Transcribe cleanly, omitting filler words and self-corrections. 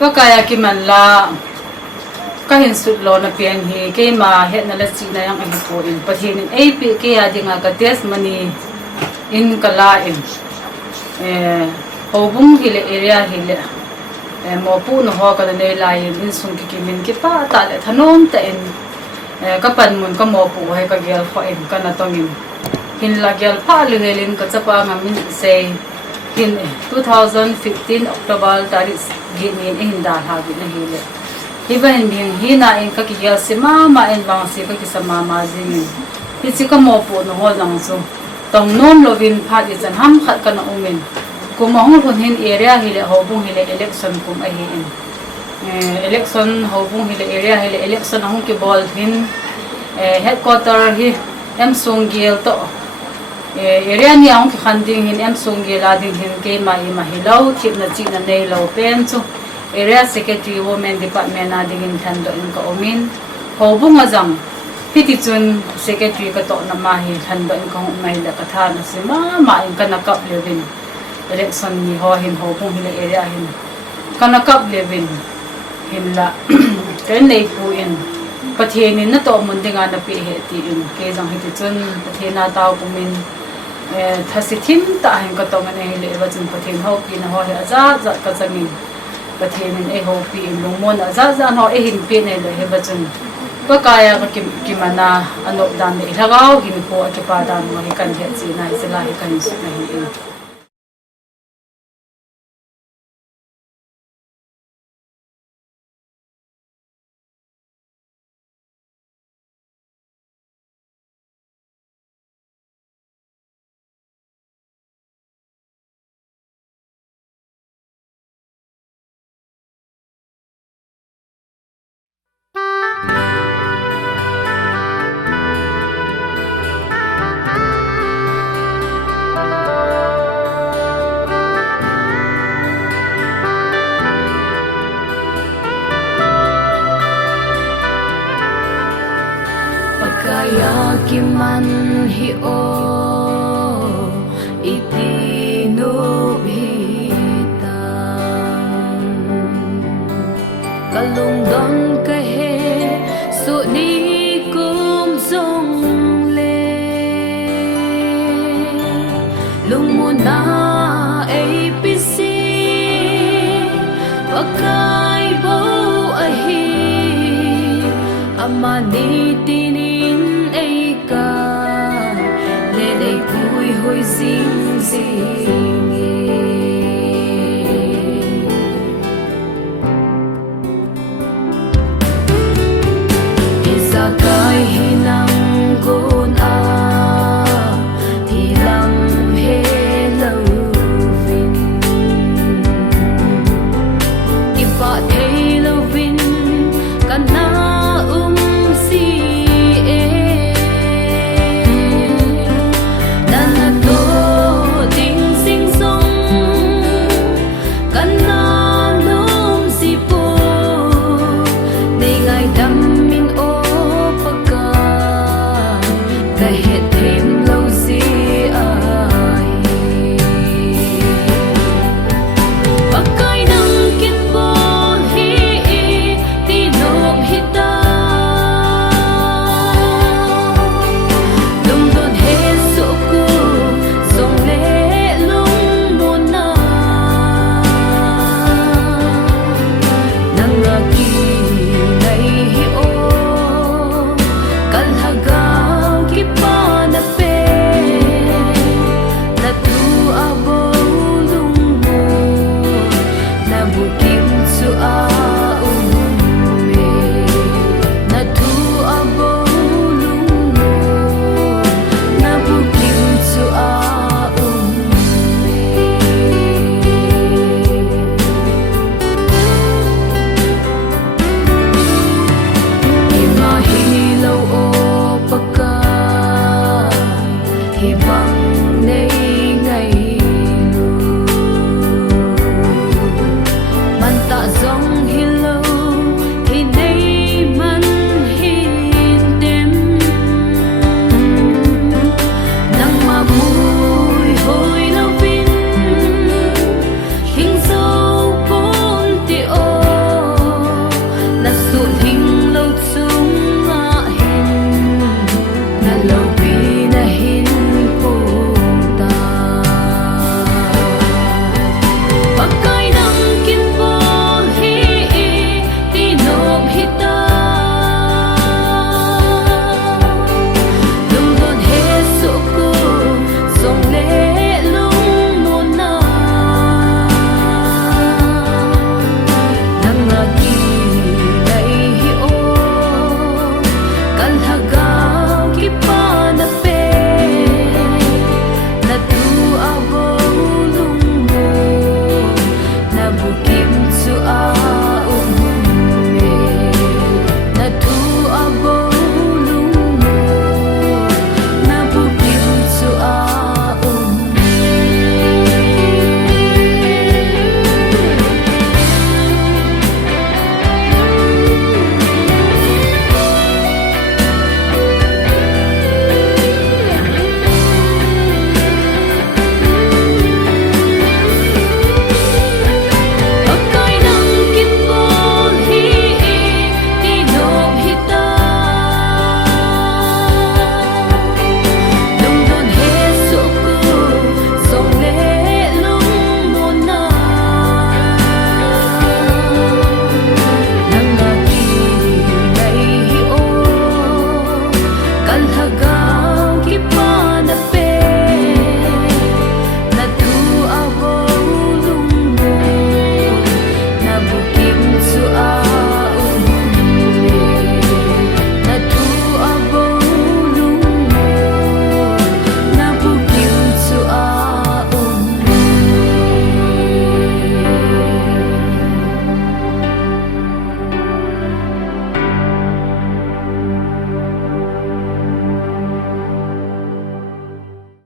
Pakai KIMAN la kahin sut lo na pian hi ke ma het na la chi na yang hi po in pathin eipe ke ya dinga ka tes mani in kala in hobung hile area hile mo pu no ho ka ne lai in sung ki kimin ki pa ta le thanom ta in ka pan mun ka mo pu hai ka gel kho in ka na tongin hin la gel pha lu helin ka chapa Ngamminsei in 2015 October tarik gini hinda ha gini hile hiban bing hina in ka ki sima ma en bang si ka ki sama ma jing hi chi ka mo pu no ho jang so tong non louvin phat i chan ham khat kana umin kumong hun hin area hile hobung hile election kum a hi in election hobung hile area hile election hong ki bol hin headquarter hi em sungil to area ni ang khanding hin em sungil ading hin ke mai ma helou thip na chi na nei lo pen chu area secretary women department ading in thando in ka omin hobung ajang piti chun secretary ka to na ma hi thando in ka mai la ka tha na sima ma in kana kap levin election ni ho hin hobung hin area hin kana kap levin hin la ken nei pu in pathian in na to mun dinga na pi he ti in ke jang hi ti chun pathian na taw pumin thasithim ta hin ka to ngane le wa chun pathian ho ki na ho he aza za ka changin pathian in e ho pi in lungmon aza za no e hin pi ne le he wa chun pakaya ka kimana ano dan le lagaw hin po at pa dan mo hi kan he chi na sila hi kan su na hi KIMAN hi o itino hitam Kalungdon kahesoh nikom jongleh Lungmon na eipe pakai bo ahi Aman nitin eikai eipui hoi jing